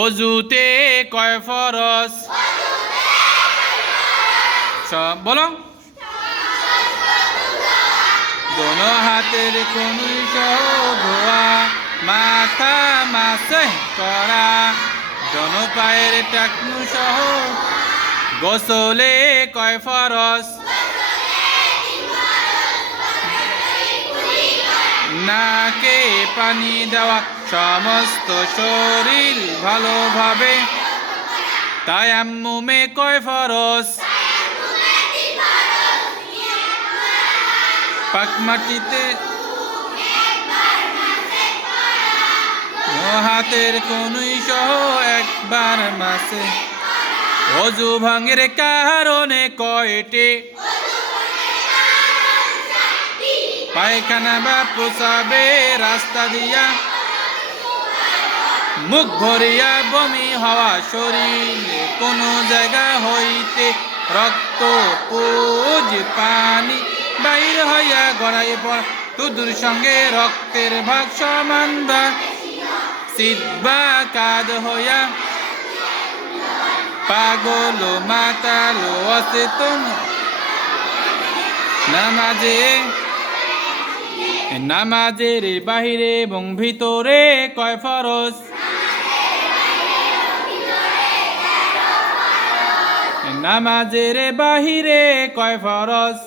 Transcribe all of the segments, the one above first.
অজুতে কয় ফরজ? বলো। দোনো হাতের কনুই সহ ধোয়া, মাথা মাসে করা, দোনো পায়ের টাকনু সহ। গোসলে কয় ফরজ? নাকে পানি দেওয়া, সমস্ত শরীর ভালোভাবে। তায়াম্মুমে কয় ফরজ? পাক মাটিতে হাতের কনুই সহ একবার মাসে। অজু ভাঙের কারণে কয়টি? পায়খানা বা প্রসাবে রাস্তা দিয়া, মুখ ভরিয়া বমি হওয়া, শরীরে কোনো জায়গা হইতে রক্ত পুজ পানি বাইর হইয়া গড়াই পড়া, তুদুর সঙ্গে রক্তের ভাগ সমান বা সিদ্ধা কাদ হইয়া, পাগল মাতালো অচেতন। নামাজের বাহিরে এবং ভিতরে কয় ফরজ? নামাজের বাহিরে কয় ফরজ?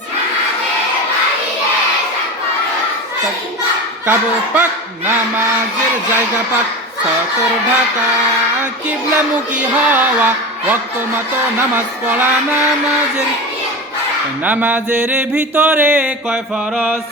কাবর পাক, নামাজের জায়গা পাক, সতর ঢাকা, কিবলামুখী হওয়া, ওয়াক্ত মতো নামাজ পড়া। নামাজের ভিতরে কয় ফরজ?